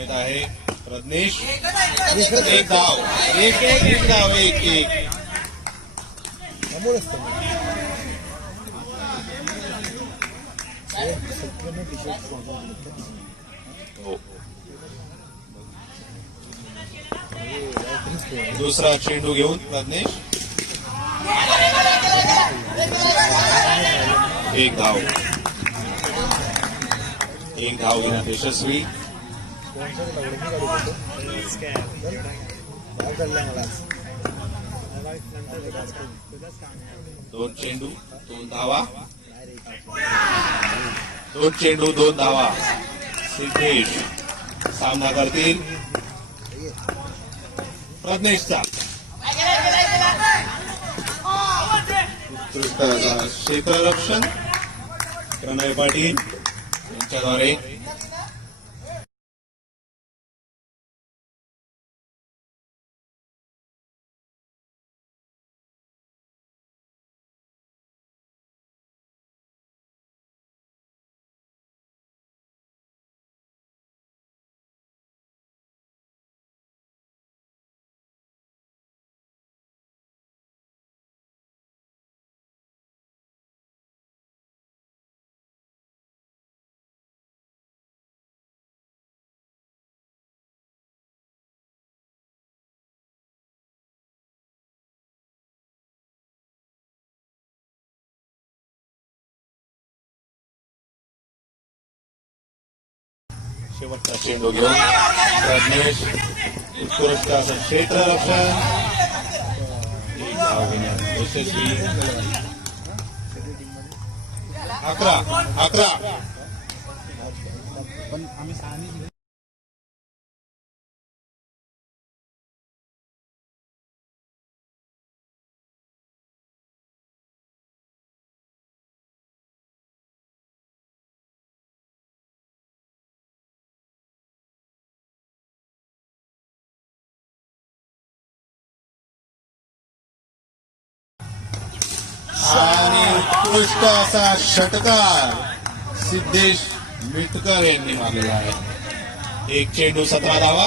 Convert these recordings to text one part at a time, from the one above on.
आहे प्रज्ञेश. एक धाव, एक धाव, एक दुसरा चेंडू घेऊन प्रज्ञेश. एक धाव घेण्यात यशस्वी. दोन चेंडू दोन धावा. दोन चेंडू दोन धावा. सिद्धेश सामना करतील प्रज्ञेशचा. क्षेत्ररक्षण प्रणय पाटील यांच्याद्वारे. शेवटचा चेंडू घेऊन प्रज्ञेश उत्कृष्ट असं क्षेत्ररक्षण. एक धाव घेण्यात यशस्वी. 11 आणि उत्कृष्ट असा षटकार सिद्धेश मिटकर यांनी मारलेला आहे. एक चेंडू 17 धावा.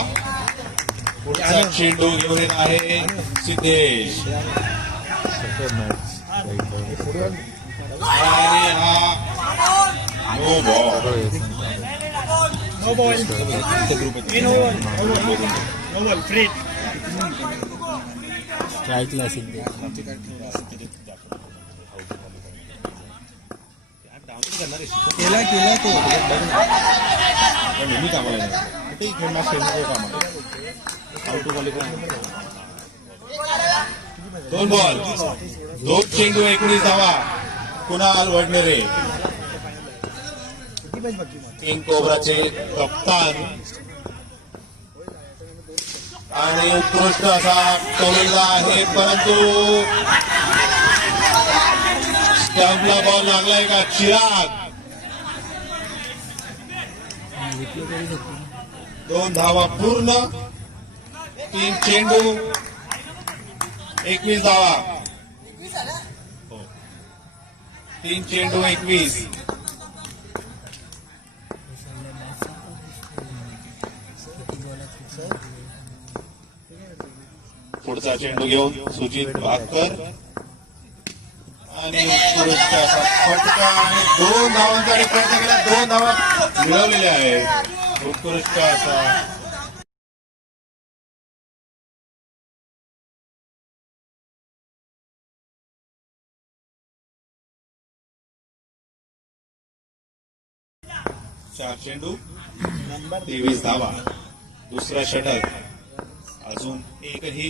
पुढचा चेंडू घेऊन येत आहे सिद्धेश. आणि हा नो बॉल. स्ट्राईकला सिद्धेश. केला तो नेहमी कामाला कुठेही खेळणार खेळण्याचं काम आहे. दोन बॉल दोन चेंडू 19 धावा. कुणाल वडनेरे किंग कोब्राचे कप्तान आणि उत्कृष्ट असा टोलला आहे, परंतु स्टंपला बॉल लागलाय का. चिराग. 2 धावा पूर्ण. 3 चेंडू 21 धावा. 3 चेंडू 21. पुढचा चेंडू घेऊन सुजित भाकर आणि उत्कृष्ट असा फटका आणि 2 धावांसाठी प्रयत्न केला. 2 धावा मिळवलेल्या आहेत. उत्कृष्ट असा चार चेंडू 23 धावा. दुसरा षटक. अजून एकही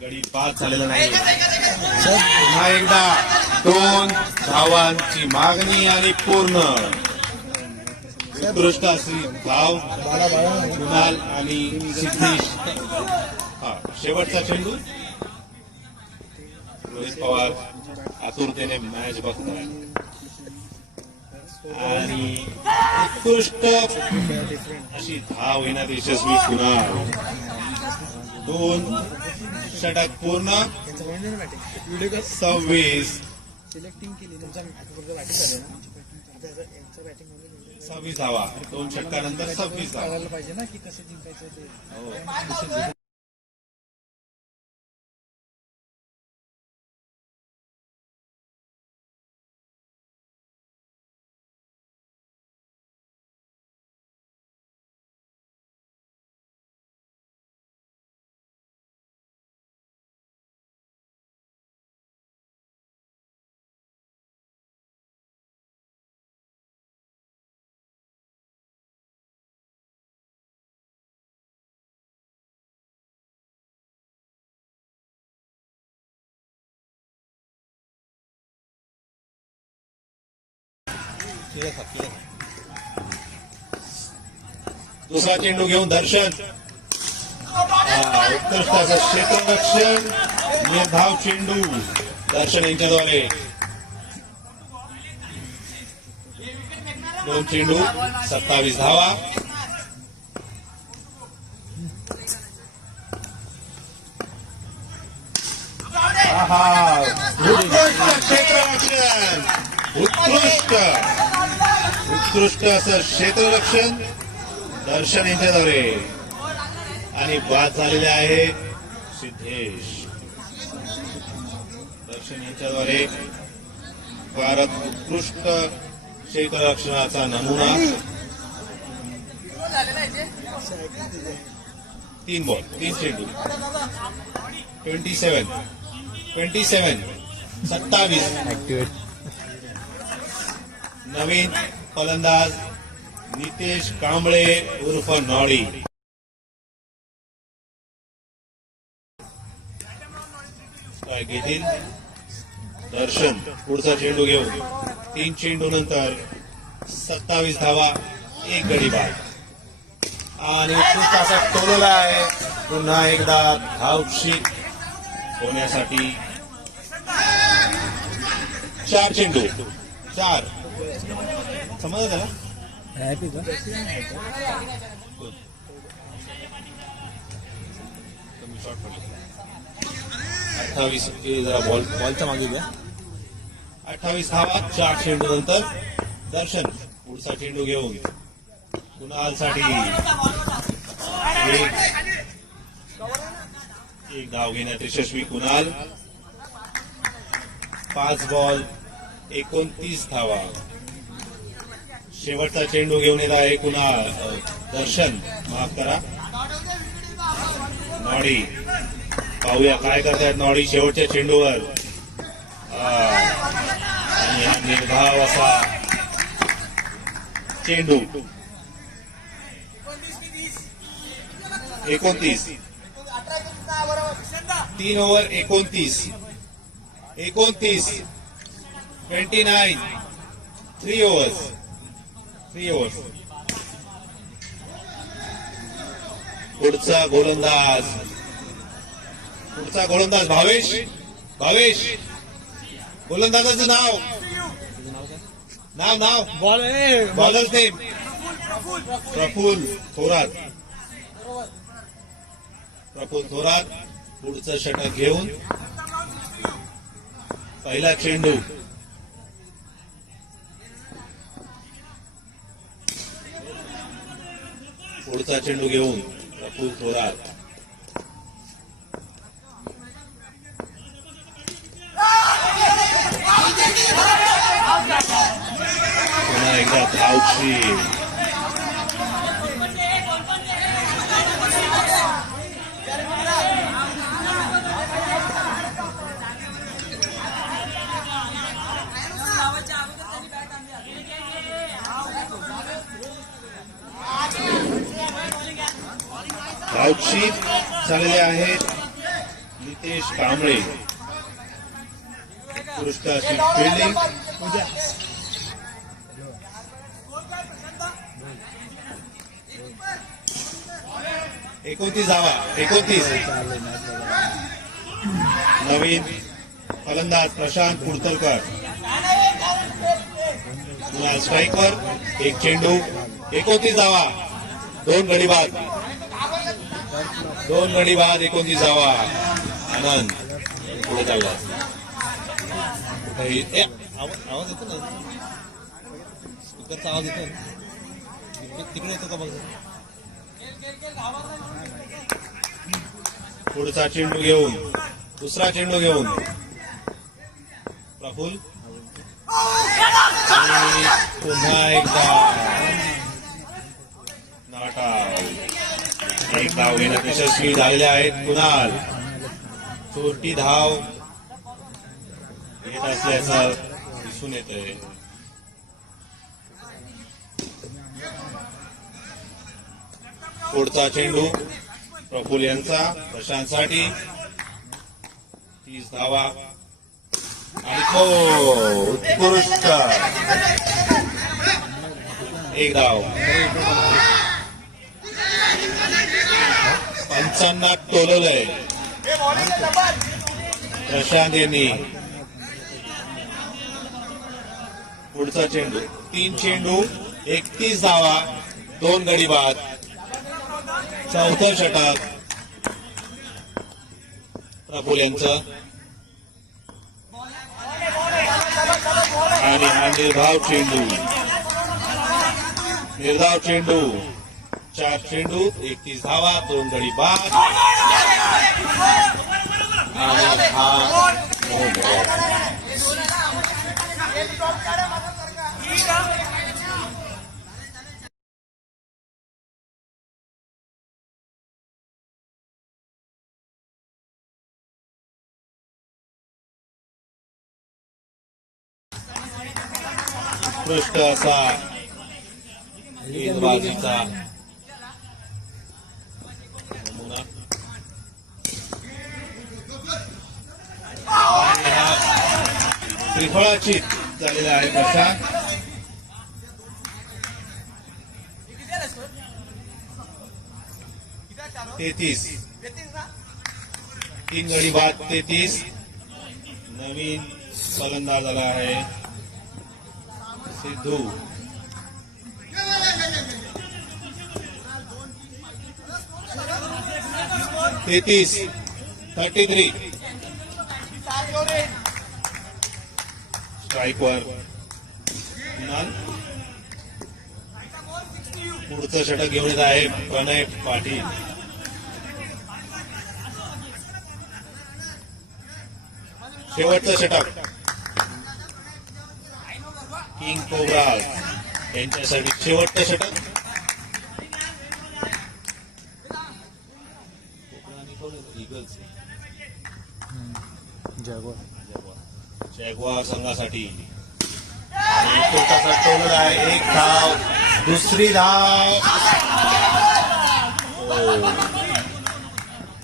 गडी बाद झालेला नाही. पुन्हा एकदा 2 धावांची मागणी आणि पूर्ण. उत्कृष्ट अशी धाव कुणाल आणि सिद्धेश. शेवटचा चेंडू. रोहित पवार आतुरतेने मॅच बघताय आणि उत्कृष्ट अशी धाव घेण्यात यशस्वी. कुणाल 2 षटक पूर्ण. 26 26 धावा. 2 षटकानंतर 26 धावा. कळायला पाहिजे ना की कसं जिंकायचं ते. हो. दुसरा चेंडू घेऊन दर्शन. उत्कृष्ट असं क्षेत्ररक्षण. निर्धाव चेंडू दर्शन यांच्याद्वारे. 2 चेंडू 27 धावा. उत्कृष्ट क्षेत्ररक्षण. उत्कृष्ट असं क्षेत्ररक्षण दर्शन यांच्याद्वारे. आणि बाद झालेले आहे सिद्धेश. दर्शन यांच्याद्वारे फारच उत्कृष्ट क्षेत्ररक्षणाचा नमुना. 3 बॉल 3 चेंडू. 27 ऍक्टिव्हेट. नवीन फलंदाज नितेश कांबळे उर्फ नॉडी. काय घेतील दर्शन. पुढचा चेंडू घेऊन 3 चेंडू नंतर 27 धावा. 1 गडी बाद. आणि उत्कृष्ट असा टोलला आहे. पुन्हा एकदा धावशीक होण्यासाठी 4 चेंडू. 4 समजलं त्याला. हॅपी का? 28 जरा बॉलच्या मागे घ्या. 28 धावा. 4 चेंडू नंतर दर्शन. पुढचा चेंडू घेऊन कुणालसाठी एक धाव घेण्यात यशस्वी कुणाल. 5 बॉल 29 धावा. शेवटचा चेंडू घेऊन येत आहे कुणाल. दर्शन माफ करा नॉडी. पाहूया काय करतायत नॉडी शेवटच्या चेंडूवर. आणि हा निर्धाव असा चेंडू. 29 3 ओव्हर 29 29 29 3 ओव्हर्स. पुढचा गोलंदाज भावेश. गोलंदाजाचं नाव बॉलर्स नेम प्रफुल्ल थोरात. पुढचं षटक घेऊन पहिला चेंडू. पुढचा चेंडू घेऊन प्रफुल्ल थोरात. पुन्हा एकदा धावची. आउटशीट झालेले आहेत नितेश कांबळे. उत्कृष्ट अशी फिल्डिंग. 29 धावा. 29 नवीन फलंदाज प्रशांत कुडतलकर. पुन्हा स्ट्राईकवर 1 चेंडू. 29 धावा. 2 गडी बाद. 29 धावा. आनंद पुढे चालला. आवाज येतो ना स्पीकरचा आवाज येतो. तिकडे येतो का बघ. पुढचा चेंडू घेऊन दुसरा चेंडू घेऊन प्रफुल आणि पुन्हा एकदा नाटा एक धाव घेण्यात यशस्वी झालेले आहेत. कुणाल चोरटी धाव घेत असल्याचं दिसून येतंय. पुढचा चेंडू प्रफुल यांचा प्रशांतसाठी 30 धावा आणि तो उत्कृष्ट एक धाव. 55 टोलवलंय प्रशांत यांनी. पुढचा चेंडू 3 चेंडू 31 धावा 2 गडी बाद. चौथं षटक प्रफुल यांचं आणि हा निर्धाव चेंडू 4 चेंडू 31 धावा 2 गडी बाद आणि हा उत्कृष्ट असा गेंदबाजीचा नमुना. आणि हा त्रिफळाचीत झालेला आहे प्रशांत. तेहतीस 3 गडी बाद 33. नवीन फलंदाज आला आहे सिद्धू. तेहतीस 33 स्ट्राईकवर कुणाल. पुढचं षटक घेऊन येत आहे प्रणय पाटील. शेवटचं षटक किंग कोब्राज यांच्यासाठी शेवटचं षटक. इगल्स जॅग्वार संघासाठी आणि तोटाचा टोलला आहे. 1 धाव 2री धाव.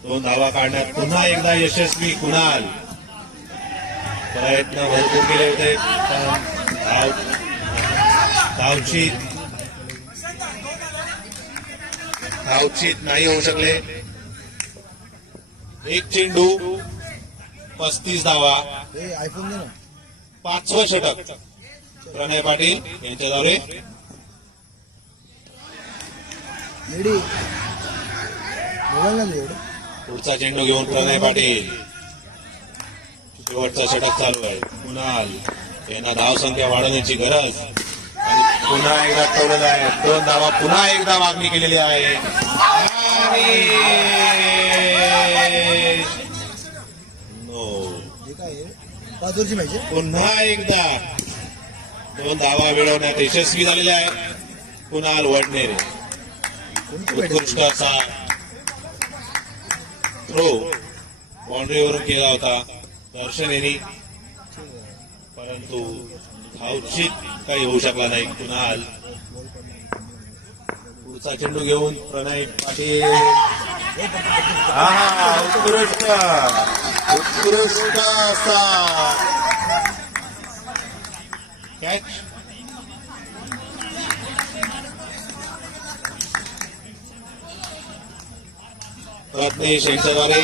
2 धावा काढण्यात पुन्हा एकदा यशस्वी कुणाल. प्रयत्न भरपूर केले होते पण धावचीत नाही होऊ शकले. 1 चेंडू 35 धावा. 5वं षटक प्रणय पाटील यांच्याद्वारे. पुढचा चेंडू घेऊन प्रणय पाटील. शेवटचा षटक चालू आहे. कुणाल यांना धावसंख्या वाढवण्याची गरज आणि पुन्हा एकदा टोलत आहे. 2 धावा पुन्हा एकदा मागणी केलेली आहे आणि पुन्हा एकदा 2 धावा मिळवण्यात यशस्वी झालेल्या आहेत कुणाल वडनेरे. उत्कृष्ट असा थ्रो बाउंड्रीवरून केला होता दर्शन यांनी परंतु धावचीत काही होऊ शकला नाही. कुणाल पुढचा चेंडू घेऊन प्रणय पाटील. हा उत्कृष्ट असा कॅच. रत्नेश यांच्याद्वारे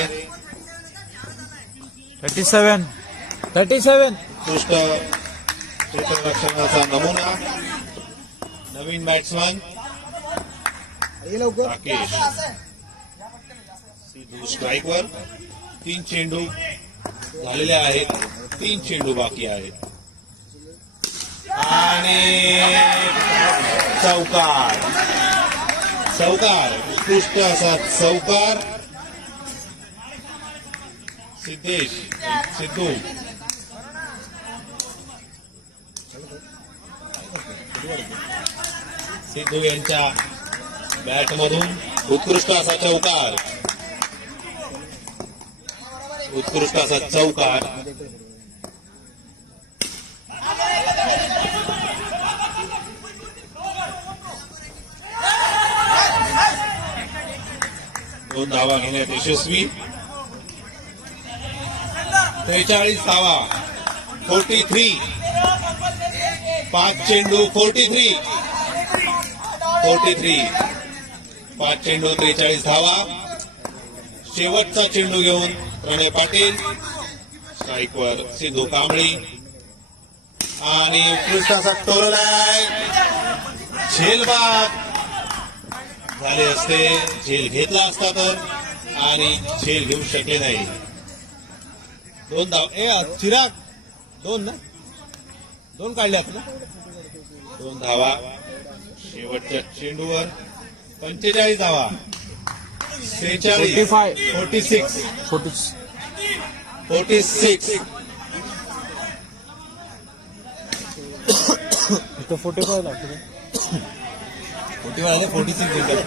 37 उत्कृष्ट क्षेत्ररक्षणाचा नमुना. नवीन बॅट्समन राकेश सिद्धू स्ट्राईकवर. 3 चेंडू झालेले आहेत. 3 चेंडू बाकी आहेत. आणि चौकार. उत्कृष्ट असा चौकार. सिद्धू यांच्या बॅटमधून उत्कृष्ट असा चौकार. दोन धावा घेण्यात यशस्वी. 43 धावा. 43. 5 चेंडू 43. 5 चेंडू 43 धावा. शेवटचा चेंडू घेऊन प्रणय पाटील. स्ट्राईकवर सिद्धू कांबळी आणि उत्कृष्ट असा टोललाय. झेलबाद झाले असते, झेल घेतला असता तर, आणि झेल घेऊ शकले नाही. 2 धाव. चिराग 2 ना, 2 काढल्यात ना. 2 धावा शेवटच्या चेंडूवर. 45 धावा. 46. 46. 45 लागतो. 46 जिंकत.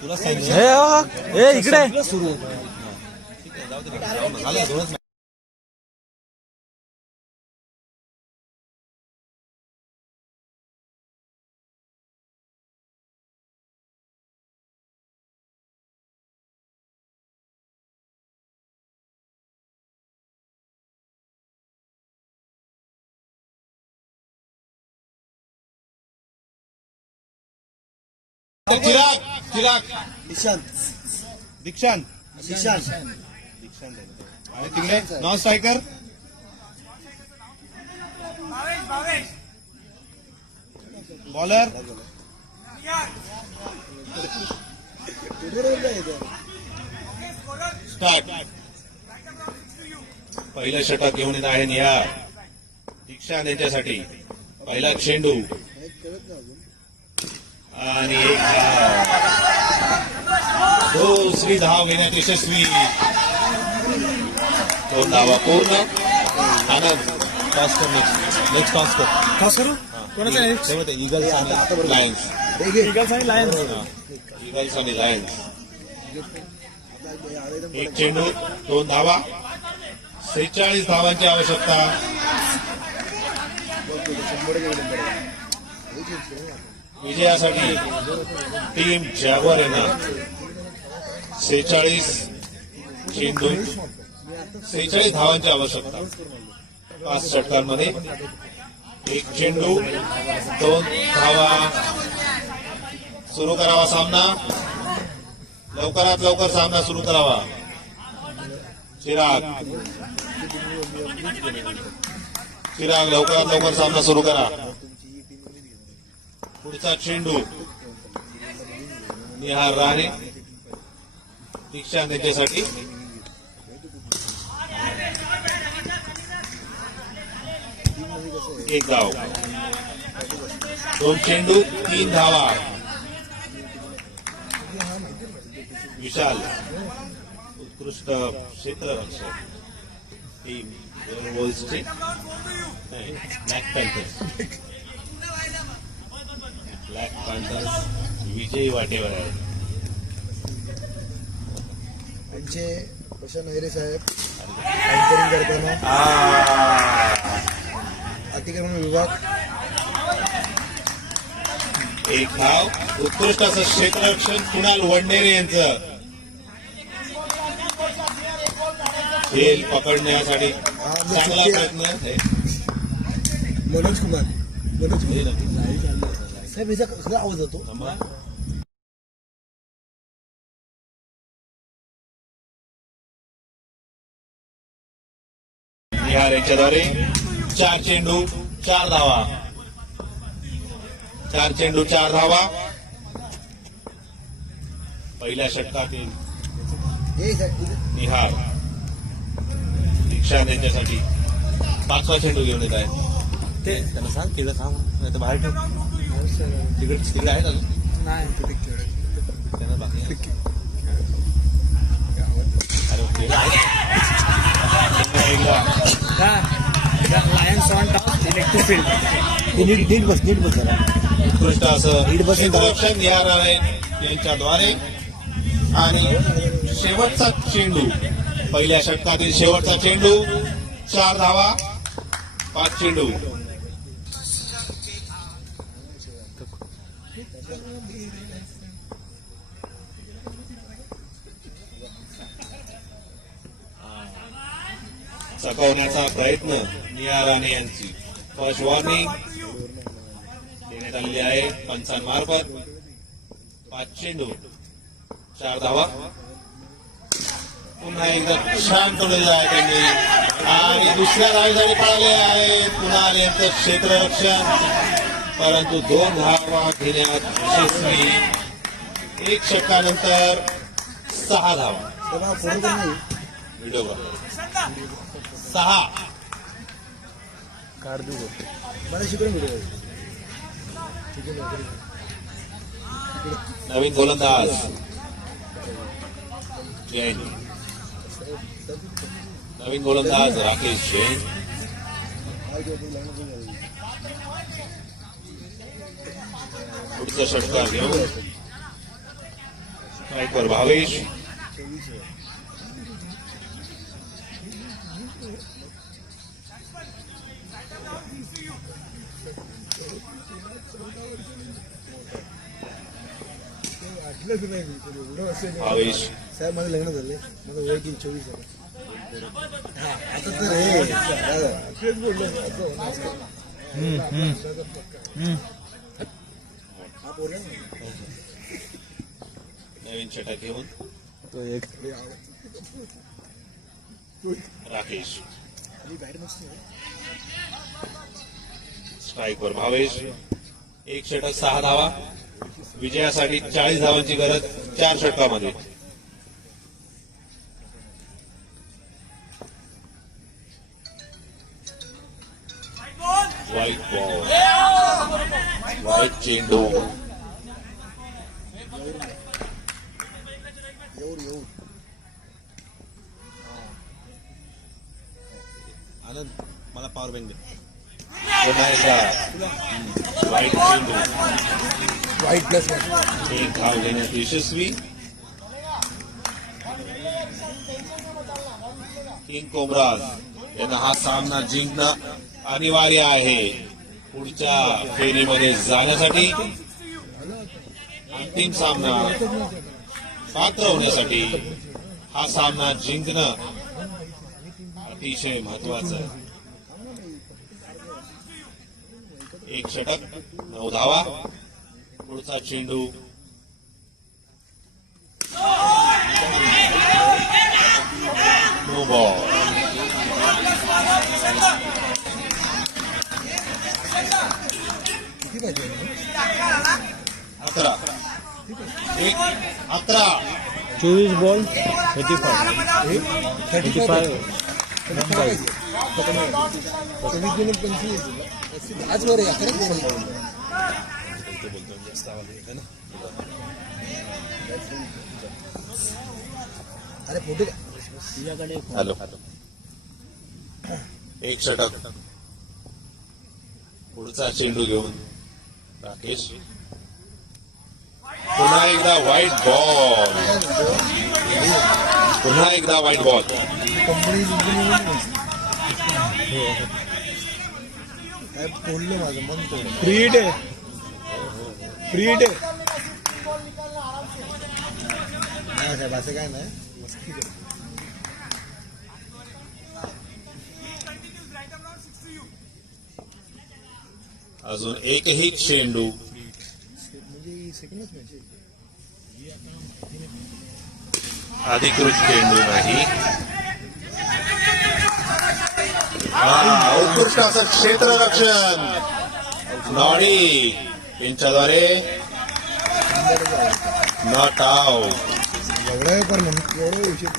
तुला सांगितलं इकडे सुरू झालं 2च. चिराग दीक्षांत आणि तिकडे नॉन स्ट्रायकर बॉलर. स्टार्ट. पहिलं षटक घेऊन येत आहे निहार. दीक्षांत यांच्यासाठी पहिला चेंडू आणि 1 धाव. दुसरी धाव घेण्यात यशस्वी. 2 धावा पूर्ण. आनंद टॉस कर. नेक्स्ट टॉस करू. कोणाचा ईगल्स आणि लायन्स. ईगल्स आणि लायन्स. 1 चेंडू 2 धावा. 46 धावांची आवश्यकता. विजयासाठी टीम जॅग्वार यांना 46 चेंडू 46 धावांची आवश्यकता. 5 षटकांमध्ये 1 चेंडू 2 धावा. सुरू करावा सामना. लवकरात लवकर सामना सुरू करावा. चिराग लवकरात लवकर सामना सुरू करा. पुढचा चेंडू निहार राणे. दीक्षांत यांच्यासाठी 1 धाव. 2 चेंडू 3 धावा. विशाल उत्कृष्ट क्षेत्ररक्षक. टीम वॉल्सचे ब्लॅक पॅन्थर्स विजयी वाटेवर आहे. त्यांचे प्रशांत हैरे साहेब अँकरिंग करताना अतिक्रमण विभाग. 1 धाव. उत्कृष्ट असं क्षेत्ररक्षण कुणाल वडनेरे यांचं. खेळ पकडण्यासाठी चांगला प्रयत्न. मनोज कुमार साहेब याचा कसला आवाज होतो. निहार यांच्याद्वारे 4 चेंडू 4 धावा. 4 चेंडू 4 धावा. पहिल्या षटकातील निहार रक्षण यांच्यासाठी 5वा चेंडू घेऊन येत आहे. ते त्यांना सांग तिला सांग नाही तर बाहेर ठेव. तिकडे आहेत अजून नाही ते खेळ त्यांना बाकी अरे okay lines on top electric field. नीट बस जरा. उत्कृष्ट असं लीड बस- क्षेत्ररक्षण या यांच्याद्वारे. आणि शेवटचा चेंडू, पहिल्या षटकातील शेवटचा चेंडू, 4 धावा, 5 चेंडू. चकवण्याचा प्रयत्न निया राणे यांची. फर्स्ट वॉर्निंग देण्यात आलेली आहे पंचांमार्फत. 5 चेंडू, 4 धावा. पुन्हा एकदा छान तोडलेलं आहे त्यांनी आणि दुसऱ्या धावेसाठी पळाले आहे. पुन्हा आले यांचं क्षेत्ररक्षण, परंतु 2 धावा घेण्यात यशस्वी. 1 षटकानंतर 6 धावा. तेव्हा फोन करून व्हिडिओ बघा. 6. कार देऊ मला शिकून व्हिडिओ नवीन गोलंदाज जैन. नवीन गोलंदाज राकेश जैन. पुढचं षटकार घेऊन स्ट्राईकवर भावेश. आठलंच नाही मी तरी एवढं असेल. भावेश साहेब माझं लग्न झाले, माझं वय किती 24 आहे. हा, आता तर हे दादा, तेच बोललो मी, असं होणार असतं. हा बोलला ना. नवीन षटक घेऊन तो एक राकेश. आणि बाहेर नसते. स्ट्राईकवर भावेश. 1 षटक 6 धावा. विजयासाठी 40 धावांची गरज 4 षटकामध्ये. व्हाईट बॉल, व्हाईट चेंडू. येऊन आनंद मला पॉवर बँक दे. पुन्हा एकदा व्हाईट चेंडू. वाईट प्लस 1 धाव घेण्यात यशस्वी. किंग कोबराज यांना हा सामना जिंकणं अनिवार्य आहे पुढच्या फेरीमध्ये जाण्यासाठी. अंतिम सामना पात्र होण्यासाठी हा सामना जिंकणं अतिशय महत्वाचं आहे. 1 षटक 9 धावा. पुढचा चेंडू नो बॉल. किती पाहिजे 11. 11. 24 बॉल 35 आज वर आहे, खरंच बोलतो. अरे फोटो हॅलो. 1 षटक. पुढचा चेंडू घेऊन राकेश. पुन्हा एकदा व्हाईट बॉल. पुन्हा एकदा व्हाईट बॉल. कंपनी काय बोललो माझं मन तोडलं. फ्री हिट आहे. फ्री हिट आहे. नाही साहेब असं काय नाही, मस्ती करतो. अजून एकही चेंडू. म्हणजे सेकंडच मॅच आहे. अधिकृत चेंडू नाही. उत्कृष्ट असं क्षेत्ररक्षण नॉडी यांच्याद्वारे नॉट आउट. एवढं पण एवढं विषय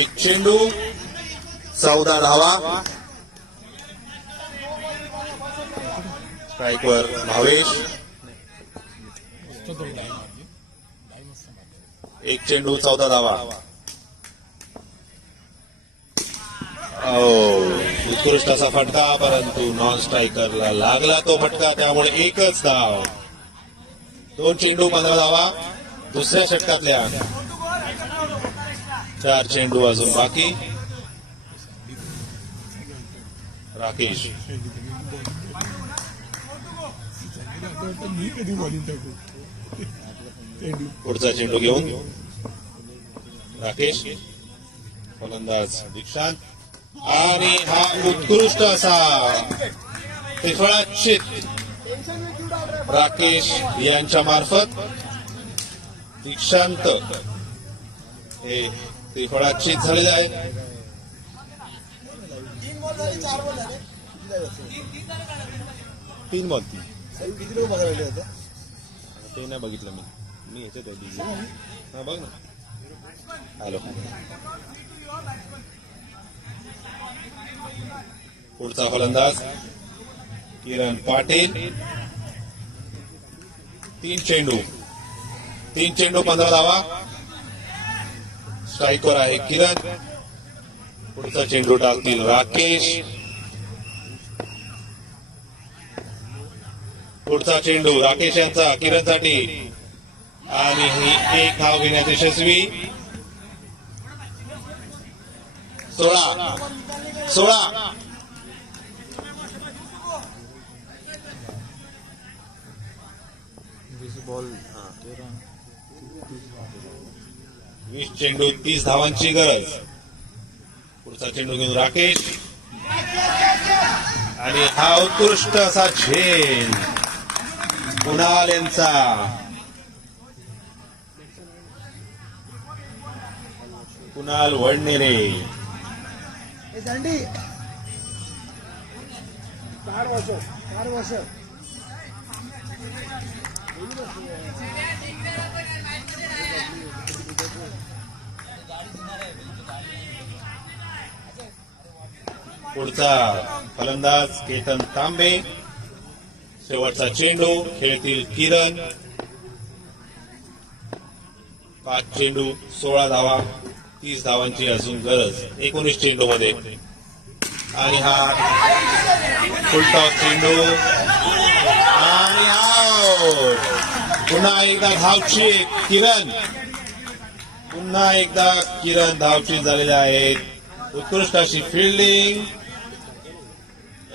1 चेंडू 14 धावा. स्ट्राईकवर भावेश. एक चेंडू 14 धावा. उत्कृष्ट असा फटका, परंतु नॉन स्ट्रायकरला लागला तो फटका, त्यामुळे एकच धाव. 2 चेंडू 15 धावा दुसऱ्या षटकातल्या. 4 चेंडू अजून बाकी. राकेश पुढचा चेंडू घेऊन राकेश. फलंदाज दीक्षांत. आणि हा उत्कृष्ट असा त्रिफळाचीत राकेश यांच्या मार्फत दीक्षांत हे त्रिफळाचीत झालेले आहे. 3 बॉल 3. किती लोक बघायला भेटले आता? ते नाही बघितलं मी ह्याच्यात आहे बिझी. हा बघ ना. हॅलो. पुढचा फलंदाज किरण पाटील. 3 चेंडू 15 धावा. स्ट्राईकवर आहे किरण. पुढचा चेंडू टाकतील राकेश. पुढचा चेंडू राकेश यांचा किरणसाठी आणि ही एक धाव घेण्यात यशस्वी. 16 बॉल 20 चेंडू 30 धावांची गरज. पुढचा चेंडू घेऊन राकेश आणि हा उत्कृष्ट असा झेल कुणाल यांचा. कुणाल वडनेरे. सँडी 4 वर्ष पुढचा फलंदाज केतन तांबे. शेवटचा चेंडू खेळतील किरण. 5 चेंडू 16 धावा. 30 धावांची अजून गरज 19 चेंडू मध्ये. आणि हा फुलटॉस चेंडू आणि आउट. पुन्हा एकदा धावची किरण. पुन्हा एकदा किरण धावची झालेले आहेत. उत्कृष्ट अशी फिल्डिंग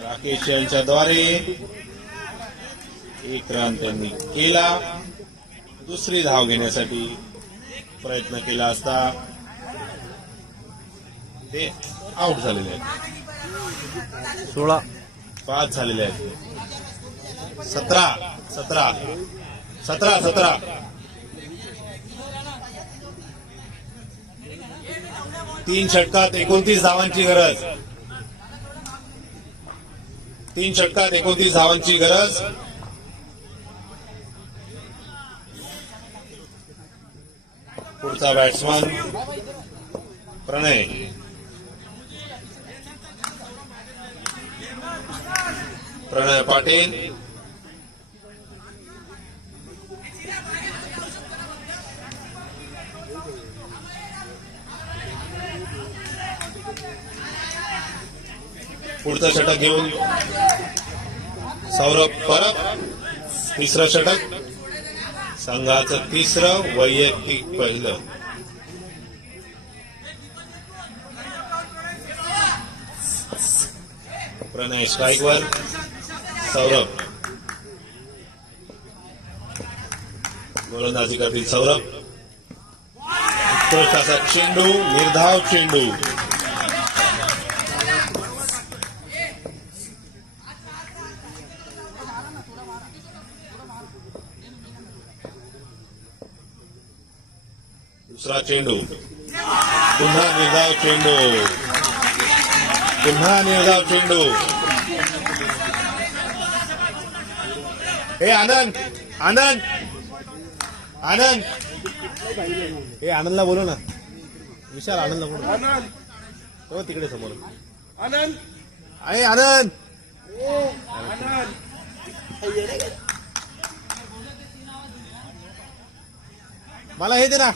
राकेश यांच्याद्वारे. 1 रन त्यांनी केला. दुसरी धाव घेण्यासाठी प्रयत्न केला असता ते आउट झालेले आहेत. 16 5 झालेले आहेत. 17 3 षटकात 29 धावांची गरज. 3 षटकात 29 धावांची गरज. पुढचा बॅट्समन प्रणय. प्रणय पाटील. पुढचं षटक घेऊन सौरभ परब. 3रं षटक संघाचं 3रं वैयक्तिक पहिलं. प्रणय स्ट्राईकवर. सौरभ गोलंदाजी करतील. सौरभ उत्कृष्ट असा चेंडू, निर्धाव चेंडू. दुसरा चेंडू. पुन्हा निर्धाव चेंडू. पुन्हा निर्धाव चेंडू. हे आनंद आनंद आनंद हे आनंदला बोलव ना. विशाल आनंदला बोलव. हो तिकडे समोर आनंद आहे आनंद. मला हे दे ना.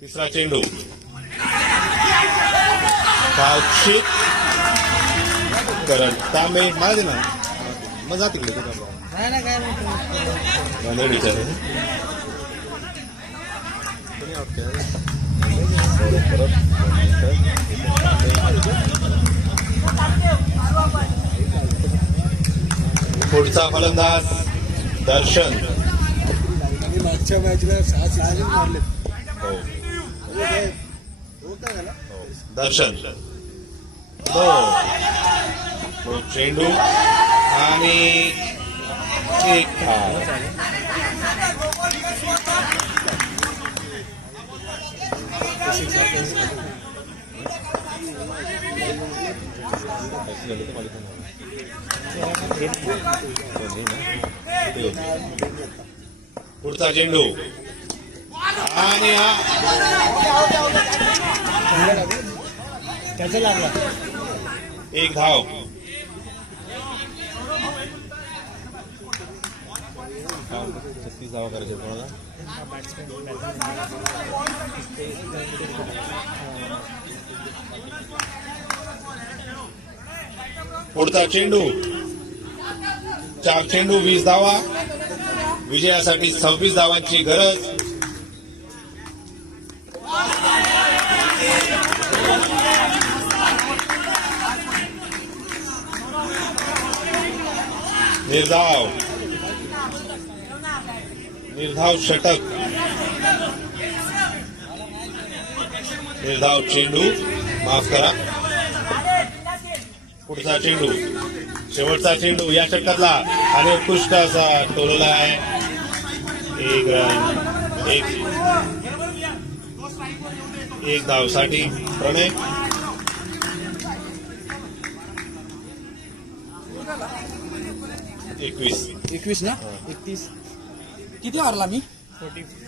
तिसरा चेंडू साक्षी करण तांबे मला दे ना. मग जा तिकडे तू का नाही ना काय म्हणतो बांधेड विचार कोणी आउट केलं? पुढचा फलंदाज दर्शन. आणि मागच्या मॅचला 6 मारले हो हो काय झाला दर्शन तो चेंडू आणि एक धाव. पुढचा चेंडू आणि त्याचा लागला एक धाव. छत्तीस धावा करायचे कोणाला? पुढचा चेंडू 4 चेंडू 20 धावा. विजयासाठी 26 धावांची गरज. निर्धाव षटक. निर्धाव चेंडू माफ करा. पुढचा चेंडू शेवटचा चेंडू या षटकातला आणि उत्कृष्ट असा टोलला आहे. एक रन एक धावसाठी प्रणय. 21 ना 31 किती मारला मी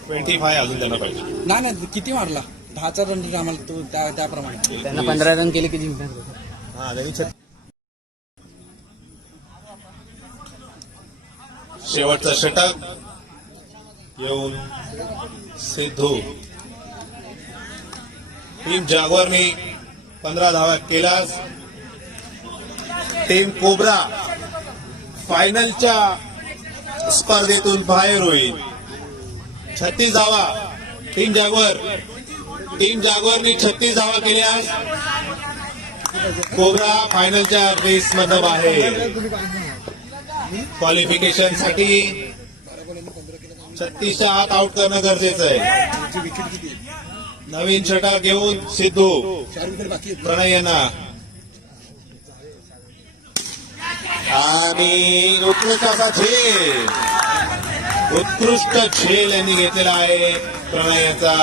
25 अजून त्यांना पाहिजे. नाही किती मारला 10चा रन आम्हाला तो त्याप्रमाणे त्यांना 15 रन केले की जिंकणार. हा त्यांनी शेवटचा षटक येऊन सिद्धू. टीम जागवारने 15 धावा केल्यास टीम कोब्रा फायनलच्या स्पर्धेतून बाहेर होईल. 36 धावा टीम जागवारने 36 धावा केल्यास कोब्रा फायनलच्या रेसमधून बाहेर. क्वालिफिकेशन साठी 36च्या आत आउट करणं गरजेचं आहे. नवीन षटक घेऊन सिद्धू प्रणय यांना आणि उत्कृष्ट असा झेल. उत्कृष्ट झेल यांनी घेतलेला आहे प्रणय यांचा.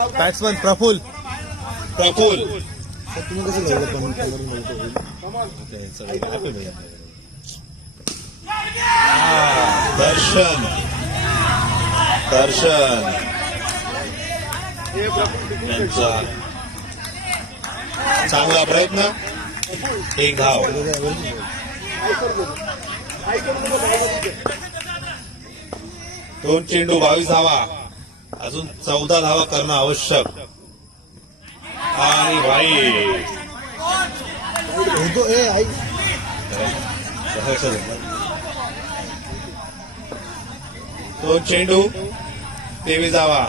बॅट्समन प्रफुल्ल. तुम्ही कसं लावलं पण सगळे happy भैया. दर्शन यांचा चांगला प्रयत्न. एक धाव. दोन चेंडू 22 धावा. अजून 14 धावा करणं आवश्यक. आणि भाई होतो ए आई दोन चेंडू 23 धावा.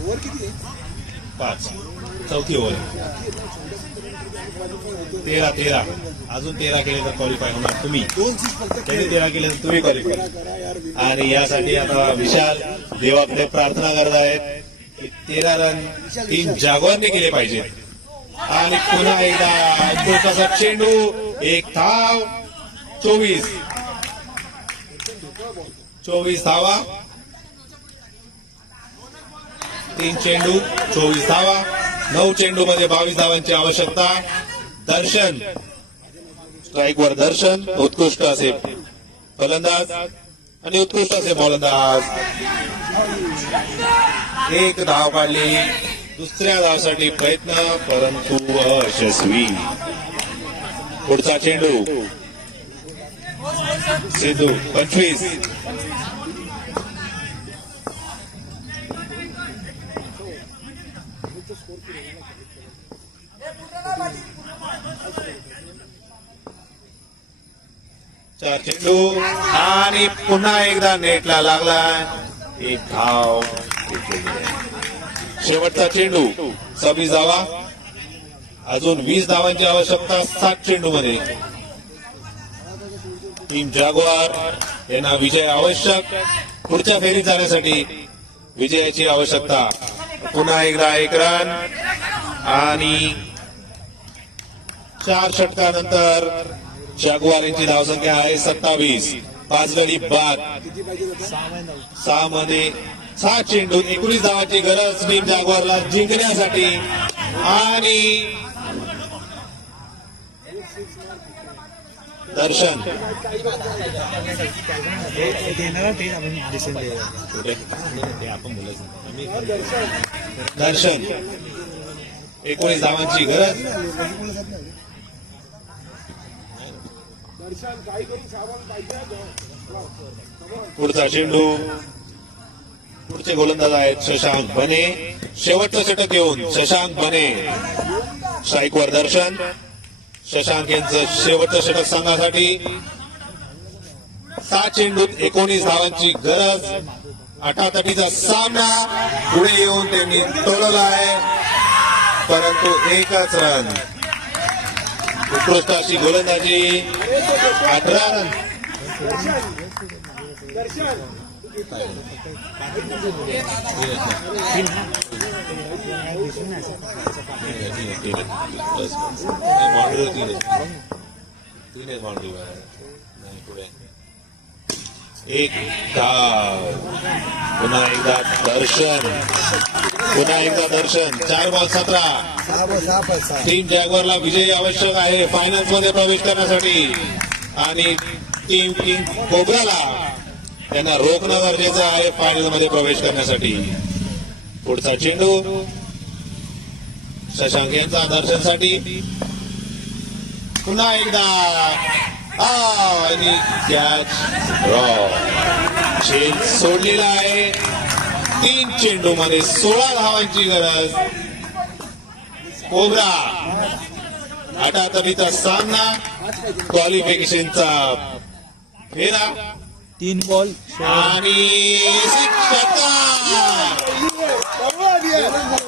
ओव्हर किती आहे 5 चौथी ओव्हर 13 अजून 13 केले तर क्वालिफाय होणार तुम्ही. त्यांनी 13 केले तर तुम्ही क्वालिफाय. आणि यासाठी आता विशाल देवाकडे प्रार्थना करत आहेत की 13 रन टीम जागवारने केले पाहिजेत. आणि पुन्हा एकदा तसा चेंडू, एक धाव, 24 धावा, 3 चेंडू 24 धावा, 9 चेंडू मध्ये 22 धावांची आवश्यकता. दर्शन स्ट्राईकवर, दर्शन उत्कृष्ट असे फलंदाज आणि उत्कृष्ट असे गोलंदाज. 1 धाव काढली. दुसऱ्या धावासाठी प्रयत्न परंतु अयशस्वी. पुढचा चेंडू सिद्धू 25. चार चेंडू आणि पुन्हा एकदा नेटला लागला. 1 धाव. शेवटचा चेंडू 26 धावा, अजून 20 धावांची आवश्यकता 7 चेंडू मध्ये. टीम जागवार यांना विजय आवश्यक. पुढच्या फेरीत जाण्यासाठी विजयाची आवश्यकता. पुन्हा एकदा 1 रन आणि 4 षटकानंतर जागवार यांची धावसंख्या आहे 27. 5 गडी बाद. 6 मध्ये 6 चेंडू 19 धावांची गरज टीम जागवारला जिंकण्यासाठी. आणि दर्शन दर्शन 19 धावांची गरज. पुढचा चेंडू. पुढचे गोलंदाज आहेत शशांक बने. शेवटचं षटक घेऊन शशांक बने स्ट्राईकवर. दर्शन शशांक यांचं शेवटचं षटक संघासाठी. 7 चेंडूत 19 धावांची गरज. आटातटीचा सामना. पुढे येऊन त्यांनी तोडला आहे परंतु 1च रन. उत्कृष्ट अशी गोलंदाजी. 18 रन. एक धाव. पुन्हा एकदा दर्शन. 4 बॉल 17. टीम जॅगवारला विजय आवश्यक आहे फायनल्स मध्ये प्रवेश करण्यासाठी. आणि टीम किंग कोब्राला त्यांना रोखणं गरजेचं आहे फायनल मध्ये प्रवेश करण्यासाठी. पुढचा चेंडू शशांक यांचा दर्शनसाठी. पुन्हा एकदा आणि कॅच ड्रॉ. चेंज सोडलेला आहे. 3 चेंडू मध्ये 16 धावांची गरज. कोब्रा आटातटीचा सामना. क्वालिफिकेशनचा फेरा. 3 बॉल आणि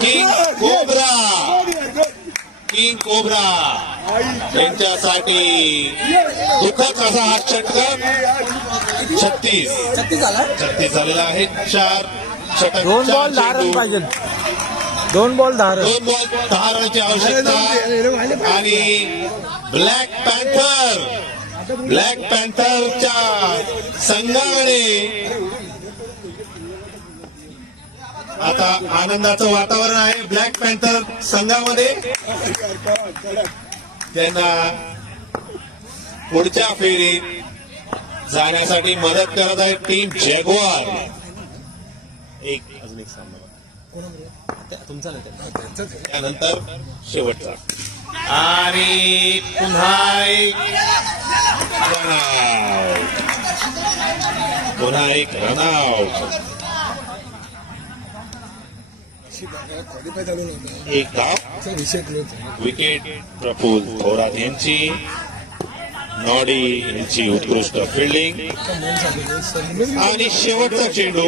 किंग कोब्रा यांच्यासाठी दुःखद असा हा षटक. 36 झालेला आहे. 4 षटक 2 बॉल 10 रन पाहिजे. 2 बॉल 10 रन. 2 बॉल 10 रनची आवश्यकता. आणि ब्लॅक पॅन्थरच्या संघाने आता आनंदाचं वातावरण आहे ब्लॅक पॅन्थर संघामध्ये. त्यांना पुढच्या फेरीत जाण्यासाठी मदत करत आहे टीम जॅग्वार. अजून एक सामना तुमचा त्यानंतर शेवटचा. आणि पुन्हा एक रनआउट. एक धाव. विकेट प्रफुल्ल थोरात यांची. नॉडी यांची उत्कृष्ट फिल्डिंग. आणि शेवटचा चेंडू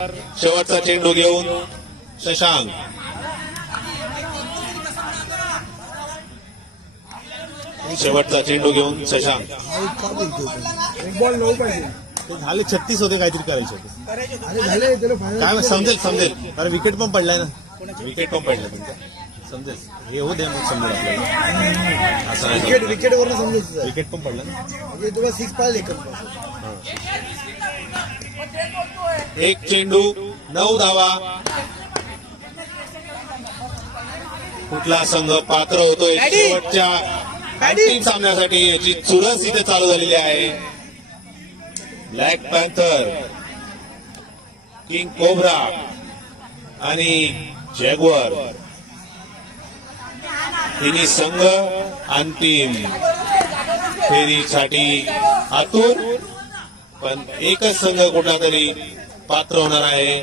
शेवटचा चेंडू घेऊन शशांक. शेवटचा चेंडू घेऊन शशांक. हा एक का बोलतोय पण? एक बॉल 9 पाहिजे. ते झाले 36 होते काहीतरी करायचे होते. अरे झाले त्याला फायनल. काय समजेल अरे विकेट पण पडलाय ना. विकेट पण पडलं तुमचं समजेल. हे होऊ दे मग समजेल आपल्याला. असं नाही विकेट विकेट वरून समजायचं. विकेट पण पडलं ना. म्हणजे तुला 6 पाहिजे एकच. एक चेंडू 9 धावा. कुठला संघ पात्र होतोय शेवटच्या अंतिम सामन्यासाठी याची चुरस इथे चालू झालेली आहे. ब्लॅक पॅन्थर, किंग कोब्रा आणि जॅग्वार तिन्ही संघ अंतिम फेरीसाठी आतुर. पण एकच संघ कुठला तरी पात्र होणार आहे.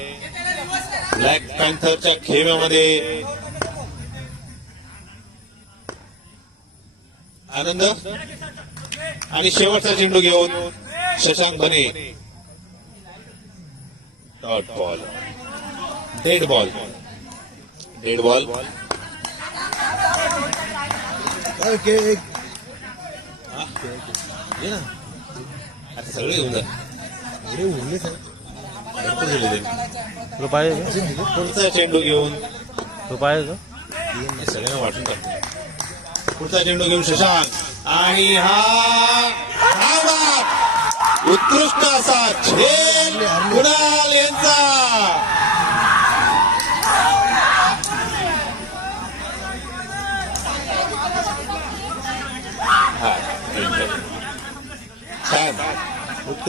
ब्लॅक पॅन्थरच्या खेळामध्ये आनंद आणि शेवटचा चेंडू घेऊन शशांक बने. Dot ball, dead ball, dead ball. Okay एक ये ना. आता सगळे घेऊन जा. एवढे उरले साहेब. भरपूर दिले त्यांनी. तुला पाहिजे पुढचा चेंडू घेऊन तो पाहिजे हे सगळ्यांना वाटून टाकतो. पुढचा चेंडू घेऊन शशांक आणि हा धावबाद. उत्कृष्ट असा झेल कुणाल यांचा. हा, छान.